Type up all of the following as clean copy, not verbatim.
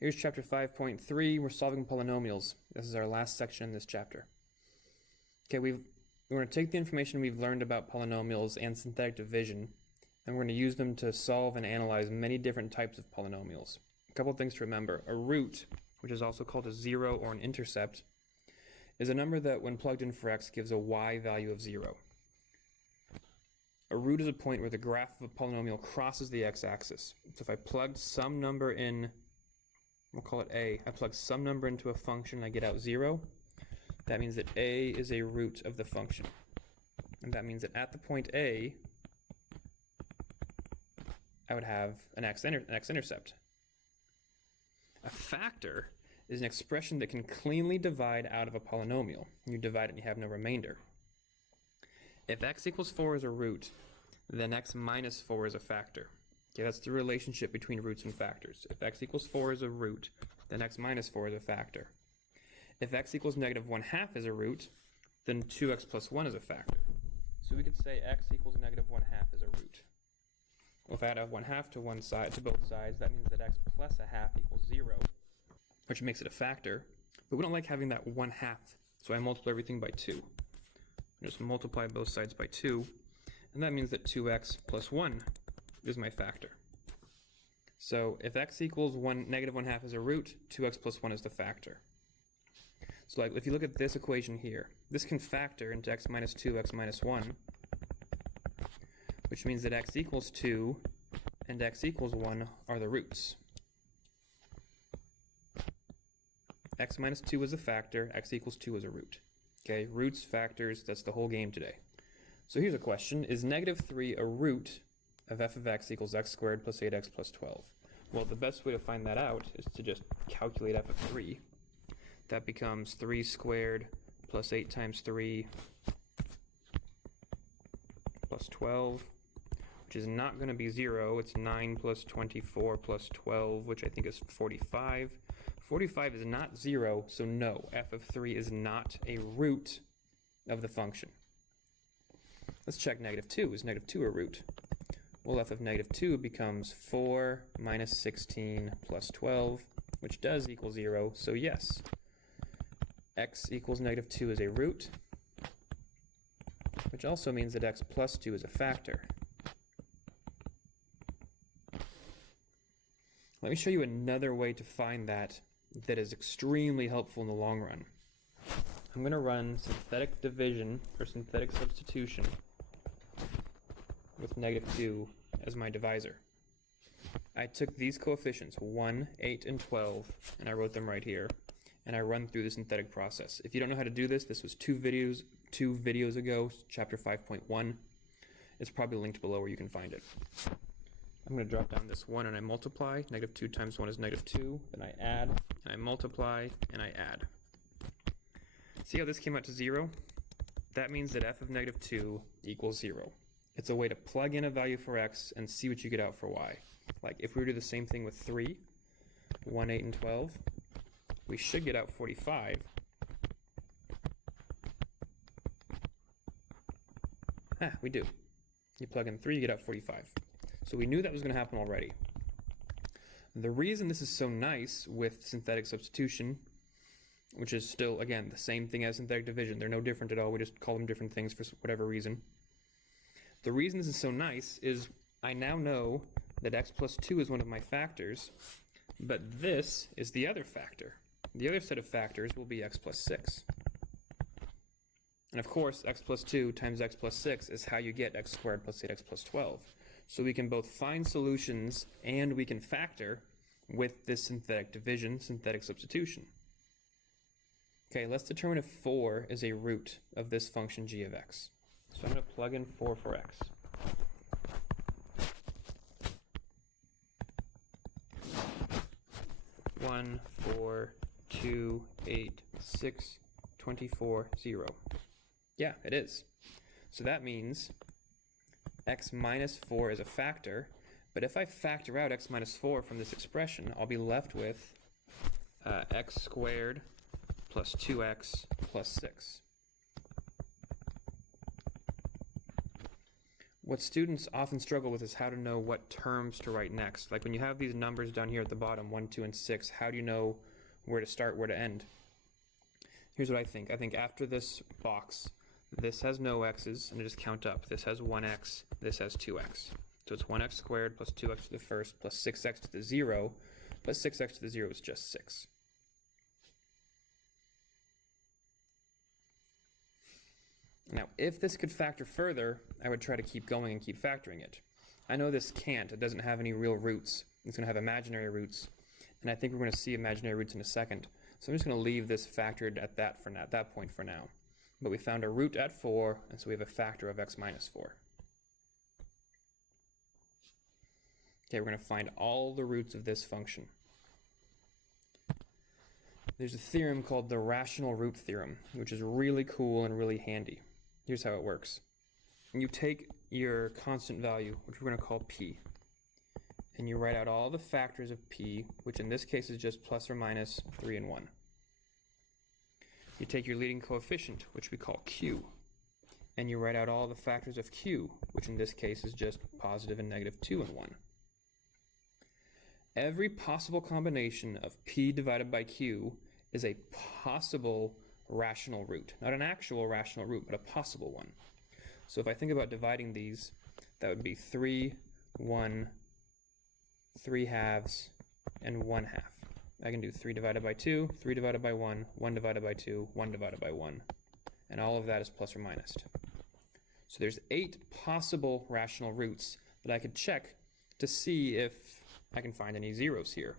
Here's chapter 5.3. We're solving polynomials. This is our last section in this chapter. Okay, we're going to take the information we've learned about polynomials and synthetic division, and we're going to use them to solve and analyze many different types of polynomials. A couple of things to remember. A root, which is also called a zero or an intercept, is a number that when plugged in for x gives a y value of 0. A root is a point where the graph of a polynomial crosses the x-axis. So if I plugged some number in, we'll call it a, I plug some number into a function and I get out 0, that means that a is a root of the function. And that means that at the point a, I would have an x-intercept. A factor is an expression that can cleanly divide out of a polynomial. You divide it and you have no remainder. If x equals 4 is a root, then x minus 4 is a factor. Okay, that's the relationship between roots and factors. If x equals 4 is a root, then x minus 4 is a factor. If x equals negative 1/2 is a root, then 2x plus 1 is a factor. So we could say x equals negative 1/2 is a root. Well, if I add a 1/2 to one side, to both sides, that means that x plus a half equals 0, which makes it a factor. But we don't like having that 1/2, so I multiply everything by 2. Just multiply both sides by 2, and that means that 2x plus 1 is my factor. So if x equals negative 1/2 is a root, 2x plus 1 is the factor. So like if you look at this equation here, this can factor into x minus 2, x minus 1, which means that x equals 2 and x equals 1 are the roots. X minus 2 is a factor, x equals 2 is a root. Okay, roots, factors, that's the whole game today. So here's a question. Is negative 3 a root of f of x equals x squared plus 8x plus 12? Well, the best way to find that out is to just calculate f of 3. That becomes 3 squared plus 8 times 3 plus 12, which is not going to be 0. It's 9 plus 24 plus 12, which I think is 45. 45 is not 0, so no, f of 3 is not a root of the function. Let's check negative 2. Is negative 2 a root? Well, f of negative 2 becomes 4 minus 16 plus 12, which does equal 0, so yes, x equals negative 2 is a root, which also means that x plus 2 is a factor. Let me show you another way to find that is extremely helpful in the long run. I'm going to run synthetic division or synthetic substitution with negative 2 as my divisor. I took these coefficients, 1, 8, and 12, and I wrote them right here, and I run through the synthetic process. If you don't know how to do this, this was two videos ago, chapter 5.1. It's probably linked below where you can find it. I'm going to drop down this 1 and I multiply. Negative 2 times 1 is negative 2. Then I add, and I multiply, and I add. See how this came out to 0? That means that f of negative 2 equals 0. It's a way to plug in a value for x and see what you get out for y. Like if we were to do the same thing with 3, 1, 8, and 12, we should get out 45. We do. You plug in 3, you get out 45. So we knew that was going to happen already. The reason this is so nice with synthetic substitution, which is still, again, the same thing as synthetic division, they're no different at all, we just call them different things for whatever reason. The reason this is so nice is I now know that x plus 2 is one of my factors, but this is the other factor. The other set of factors will be x plus 6. And of course, x plus 2 times x plus 6 is how you get x squared plus 8x plus 12. So we can both find solutions and we can factor with this synthetic division, synthetic substitution. Okay, let's determine if 4 is a root of this function g of x. So I'm going to plug in 4 for x. One, 4, 2, 8, 6, 24, 0. Yeah, it is. So that means x minus 4 is a factor, but if I factor out x minus 4 from this expression, I'll be left with x squared plus 2x plus 6. what students often struggle with is how to know what terms to write next. Like when you have these numbers down here at the bottom, 1, 2, and 6, how do you know where to start, where to end? Here's what I think. I think after this box, this has no x's, and I just count up. This has 1x, this has 2x. So it's 1x squared plus 2x to the first plus 6x to the 0, but 6x to the 0 is just 6. Now, if this could factor further, I would try to keep going and keep factoring it. I know this can't. It doesn't have any real roots. It's going to have imaginary roots, and I think we're going to see imaginary roots in a second. So I'm just going to leave this factored at that point for now. But we found a root at 4, and so we have a factor of x minus 4. Okay, we're going to find all the roots of this function. There's a theorem called the rational root theorem, which is really cool and really handy. Here's how it works. You take your constant value, which we're going to call p, and you write out all the factors of p, which in this case is just plus or minus 3 and 1. You take your leading coefficient, which we call q, and you write out all the factors of q, which in this case is just positive and negative 2 and 1. Every possible combination of p divided by q is a possible rational root. Not an actual rational root, but a possible one. So if I think about dividing these, that would be 3, 1, 3 halves, and 1 half. I can do 3 divided by 2, 3 divided by 1, 1 divided by 2, 1 divided by 1. And all of that is plus or minus. So there's 8 possible rational roots that I could check to see if I can find any zeros here.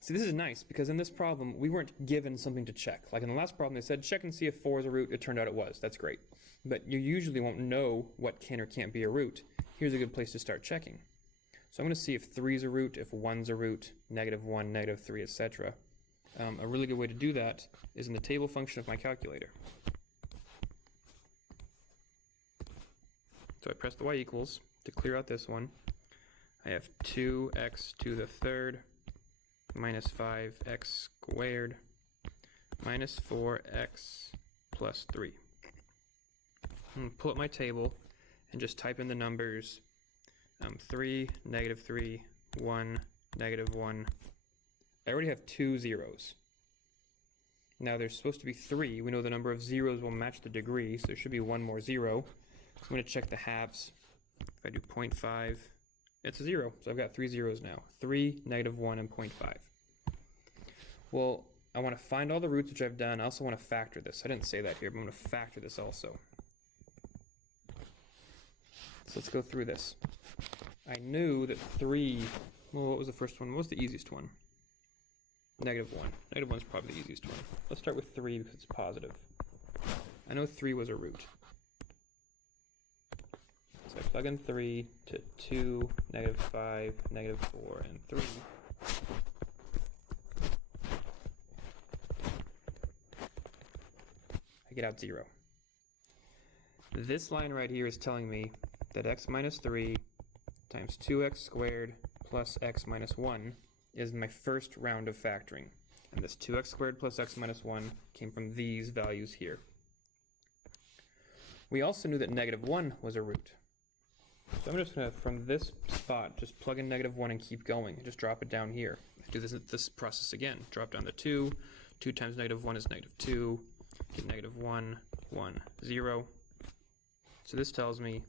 See, this is nice because in this problem, we weren't given something to check. Like in the last problem, they said, check and see if 4 is a root. It turned out it was. That's great. But you usually won't know what can or can't be a root. Here's a good place to start checking. So I'm going to see if 3 is a root, if 1's a root, -1, -3, etc. A really good way to do that is in the table function of my calculator. So I press the y equals to clear out this one. I have 2x to the third minus 5x squared minus 4x plus 3. I'm going to pull up my table and just type in the numbers 3, -3, 1, -1. I already have 2 zeros. Now there's supposed to be 3. We know the number of zeros will match the degree, so there should be 1 more 0. So I'm going to check the halves. If I do 0.5, it's a 0, so I've got 3 zeros now. 3, -1, and 0.5. Well, I want to find all the roots, which I've done. I also want to factor this. I didn't say that here, but I'm going to factor this also. So let's go through this. I knew that 3, well, what was the first one? What was the easiest one? -1. -1 is probably the easiest one. Let's start with 3 because it's positive. I know 3 was a root. So I plug in 3 to 2, -5, -4, and 3. I get out 0. This line right here is telling me that x minus 3 times 2x squared plus x minus 1 is my first round of factoring. And this 2x squared plus x minus 1 came from these values here. We also knew that -1 was a root. So I'm just going to, from this spot, just plug in -1 and keep going. Just drop it down here. Do this process again. Drop down the 2. 2 times -1 is -2. Get -1, 1, 0. So this tells me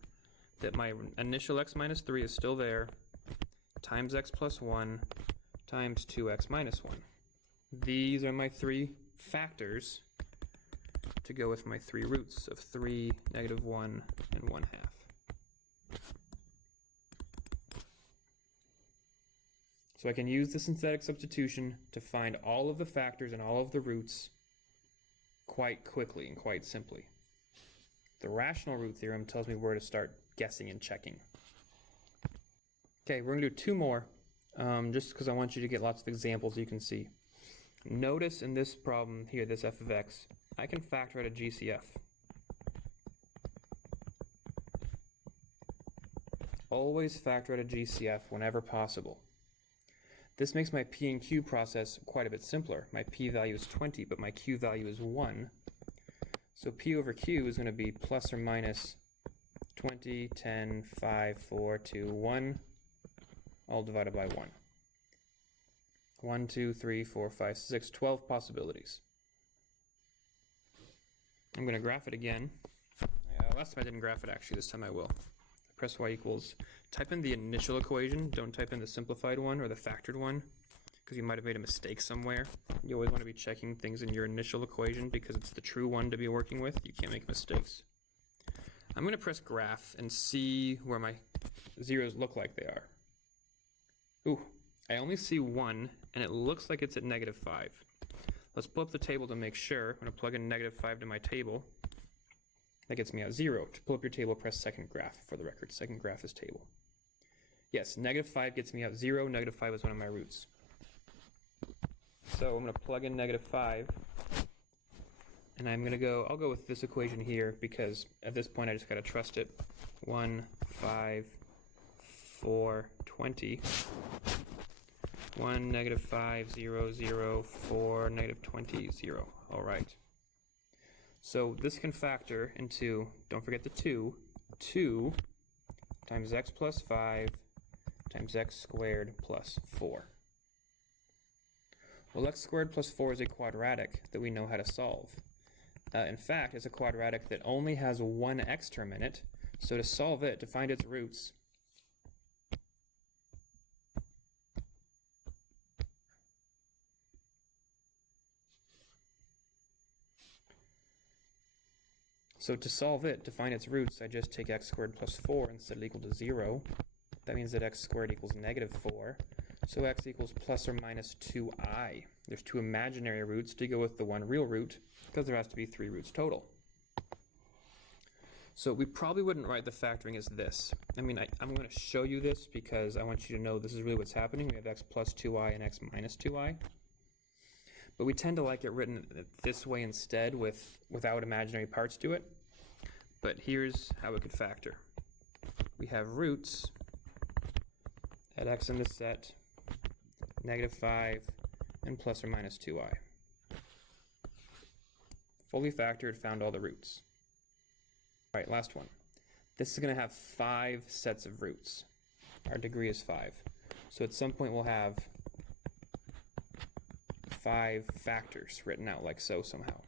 that my initial x minus 3 is still there, times x plus 1, times 2x minus 1. These are my 3 factors to go with my 3 roots of 3, -1, and 1 half. So I can use the synthetic substitution to find all of the factors and all of the roots quite quickly and quite simply. The rational root theorem tells me where to start guessing and checking. Okay, we're going to do 2 more, just because I want you to get lots of examples you can see. Notice in this problem here, this f of x, I can factor out a GCF. Always factor out a GCF whenever possible. This makes my p and q process quite a bit simpler. My p value is 20, but my q value is 1. So p over q is going to be plus or minus 20, 10, 5, 4, 2, 1, all divided by 1. 1, 2, 3, 4, 5, 6, 12 possibilities. I'm going to graph it again. Last time I didn't graph it, actually. This time I will. Press y equals. Type in the initial equation. Don't type in the simplified one or the factored one, because you might have made a mistake somewhere. You always want to be checking things in your initial equation because it's the true one to be working with. You can't make mistakes. I'm going to press graph and see where my zeros look like they are. Ooh, I only see 1, and it looks like it's at -5. Let's pull up the table to make sure. I'm going to plug in -5 to my table. That gets me out 0. To pull up your table, press second graph for the record. Second graph is table. Yes, -5 gets me out 0. -5 is one of my roots. So I'm going to plug in -5. And I'm going to I'll go with this equation here because at this point I just got to trust it. 1, 5, 4, 20. 1, -5, 0, 0, 4, -20, 0. All right. So this can factor into, don't forget the 2, 2 times x plus 5 times x squared plus 4. Well, x squared plus 4 is a quadratic that we know how to solve. In fact, it's a quadratic that only has one x term in it. So to solve it, to find its roots, to find its roots, I just take x squared plus 4 and set it equal to 0. That means that x squared equals -4. So x equals plus or minus 2i. There's two imaginary roots to go with the one real root, because there has to be 3 roots total. So we probably wouldn't write the factoring as this. I mean, I'm going to show you this because I want you to know this is really what's happening. We have x plus 2i and x minus 2i. But we tend to like it written this way instead without imaginary parts to it. But here's how it could factor. We have roots at x in the set, -5 and plus or minus 2i. Fully factored, found all the roots. All right, last one. This is going to have 5 sets of roots. Our degree is 5. So at some point we'll have 5 factors written out like so somehow.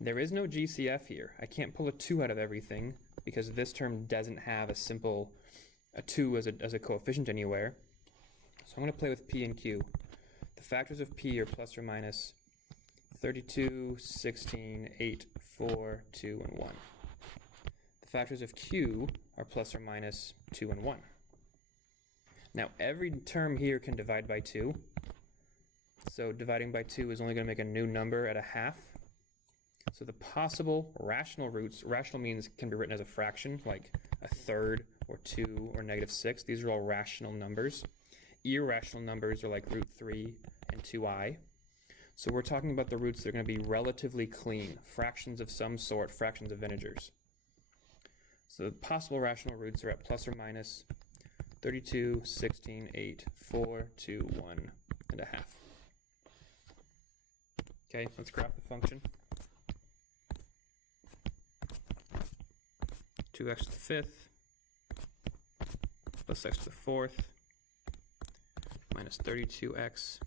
There is no GCF here. I can't pull a 2 out of everything because this term doesn't have a 2 as a coefficient anywhere. So I'm going to play with P and Q. The factors of P are plus or minus 32, 16, 8, 4, 2, and 1. The factors of Q are plus or minus 2 and 1. Now every term here can divide by 2. So dividing by 2 is only going to make a new number at a half. So the possible rational roots, rational means can be written as a fraction, like a third or 2 or -6. These are all rational numbers. Irrational numbers are like root 3 and 2i. So we're talking about the roots that are going to be relatively clean, fractions of some sort, fractions of integers. So the possible rational roots are at plus or minus 32, 16, 8, 4, 2, 1, and a half. Okay, let's graph the function. 2x to the 5th plus x to the 4th minus 32x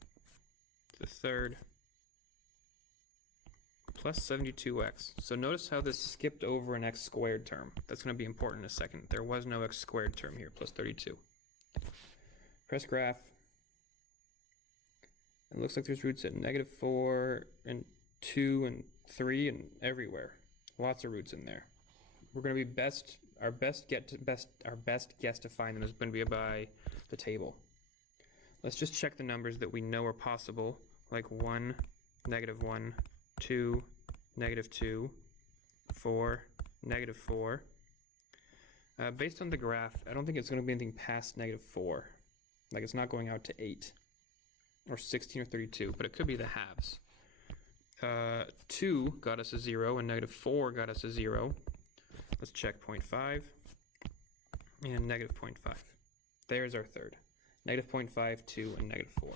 to the 3rd plus 72x. So notice how this skipped over an x squared term. That's going to be important in a second. There was no x squared term here, plus 32. Press graph. It looks like there's roots at -4 and 2 and 3 and everywhere. Lots of roots in there. We're going to be our best guess to find them is going to be by the table. Let's just check the numbers that we know are possible, like 1, -1, 2, -2, 4, -4. Based on the graph, I don't think it's going to be anything past -4. Like it's not going out to 8 or 16 or 32, but it could be the halves. 2 got us a 0 and -4 got us a 0. Let's check 0.5 and -0.5. There's our third. -0.5, 2, and -4.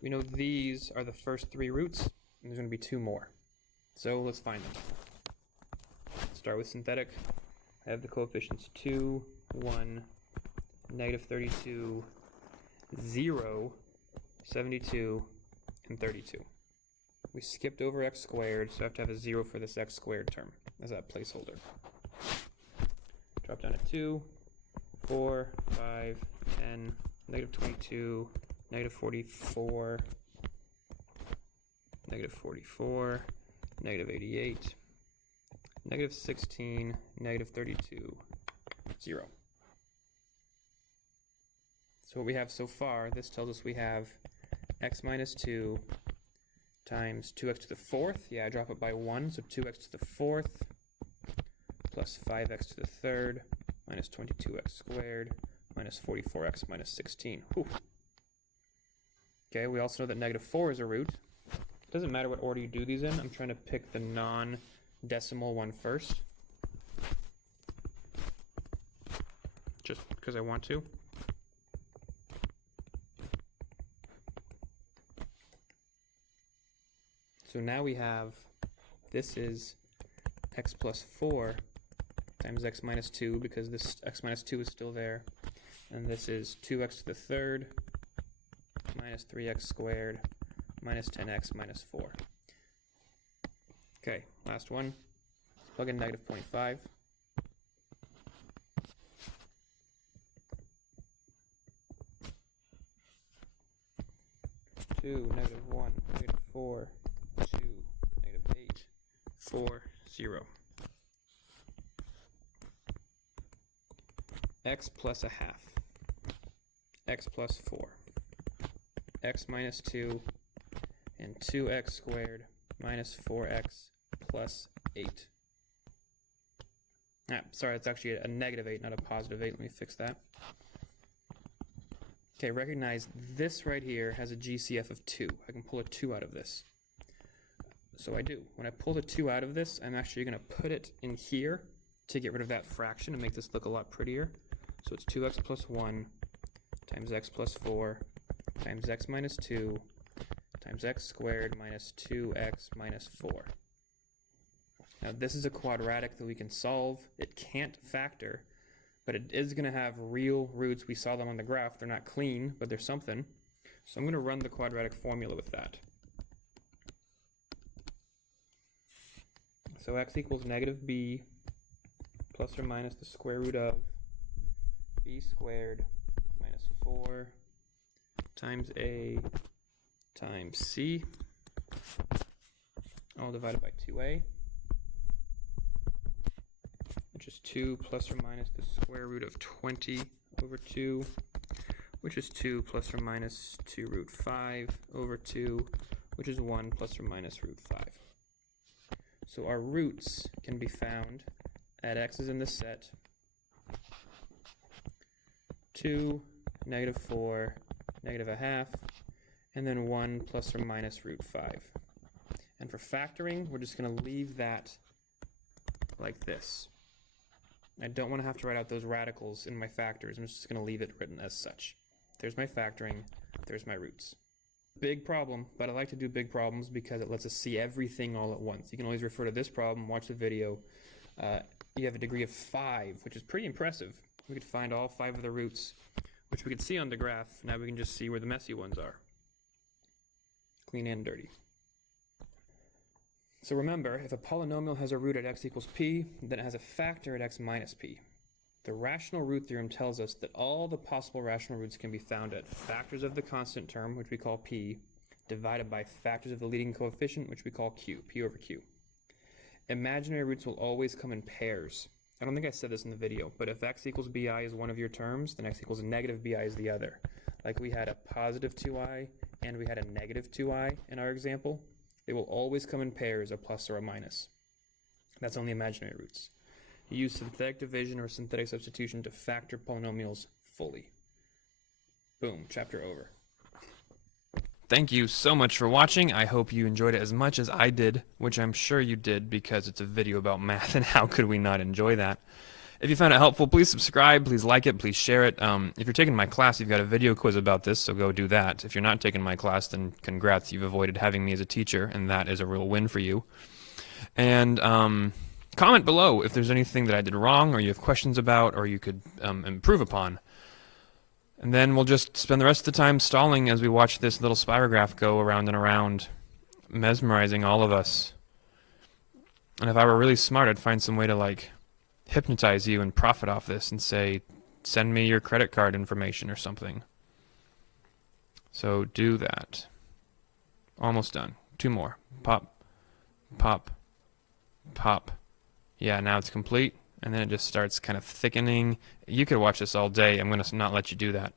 We know these are the first 3 roots, and there's going to be 2 more. So let's find them. start with synthetic. I have the coefficients 2, 1, negative 32, 0, 72, and 32. We skipped over x squared, so I have to have a 0 for this x squared term as that placeholder. Drop down to 2, 4, 5, 10, negative 22, negative 44, negative 44, negative 88, negative 16, negative 32, 0. So what we have so far, this tells us we have x minus 2 times 2x to the 4th. Yeah, I drop it by 1, so 2x to the 4th plus 5x to the 3rd minus 22x squared minus 44x minus 16. Whew. Okay, we also know that negative 4 is a root. It doesn't matter what order you do these in. I'm trying to pick the non-decimal one first, just because I want to. So now we have, this is x plus 4 times x minus 2, because this x minus 2 is still there. And this is 2x to the 3rd minus 3x squared minus 10x minus 4. Okay, last one. Let's plug in negative 0.5. Two, negative 1, negative 4, 2, negative 8, 4, 0. X plus a half. X plus 4. X minus 2 and 2x squared minus 4x plus 8. Sorry, it's actually a negative 8, not a positive 8. Let me fix that. Okay, recognize this right here has a GCF of 2. I can pull a 2 out of this. So I do. When I pull the 2 out of this, I'm actually going to put it in here to get rid of that fraction and make this look a lot prettier. So it's 2x plus 1 times x plus 4 times x minus 2 times x squared minus 2x minus 4. Now this is a quadratic that we can solve. It can't factor, but it is going to have real roots. We saw them on the graph. They're not clean, but they're something. So I'm going to run the quadratic formula with that. So x equals negative b plus or minus the square root of b squared minus 4 times a times c, all divided by 2a, which is 2 plus or minus the square root of 20 over 2, which is 2 plus or minus 2 root 5 over 2, which is 1 plus or minus root 5. So our roots can be found at x is in the set 2, negative 4, negative a half, and then 1 plus or minus root 5. And for factoring, we're just going to leave that like this. I don't want to have to write out those radicals in my factors. I'm just going to leave it written as such. There's my factoring, there's my roots. Big problem, but I like to do big problems because it lets us see everything all at once. You can always refer to this problem, watch the video. You have a degree of 5, which is pretty impressive. We could find all 5 of the roots, which we could see on the graph. Now we can just see where the messy ones are. Clean and dirty. So remember, if a polynomial has a root at x equals p, then it has a factor at x minus p. The rational root theorem tells us that all the possible rational roots can be found at factors of the constant term, which we call p, divided by factors of the leading coefficient, which we call q, p over q. Imaginary roots will always come in pairs. I don't think I said this in the video, but if x equals bi is one of your terms, then x equals negative bi is the other. Like we had a positive 2i and we had a negative 2i in our example. They will always come in pairs, a plus or a minus. That's only imaginary roots. You use synthetic division or synthetic substitution to factor polynomials fully. Boom, chapter over. Thank you so much for watching. I hope you enjoyed it as much as I did, which I'm sure you did because it's a video about math, and how could we not enjoy that? If you found it helpful, please subscribe, please like it, please share it. If you're taking my class, you've got a video quiz about this, so go do that. If you're not taking my class, then congrats, you've avoided having me as a teacher, and that is a real win for you. And Comment below if there's anything that I did wrong or you have questions about or you could improve upon. And then we'll just spend the rest of the time stalling as we watch this little spirograph go around and around, mesmerizing all of us. And if I were really smart, I'd find some way to, like, hypnotize you and profit off this and say, send me your credit card information or something. So do that. Almost done. 2 more. Pop, pop, pop. Yeah, now it's complete. And then it just starts kind of thickening. You could watch this all day. I'm going to not let you do that.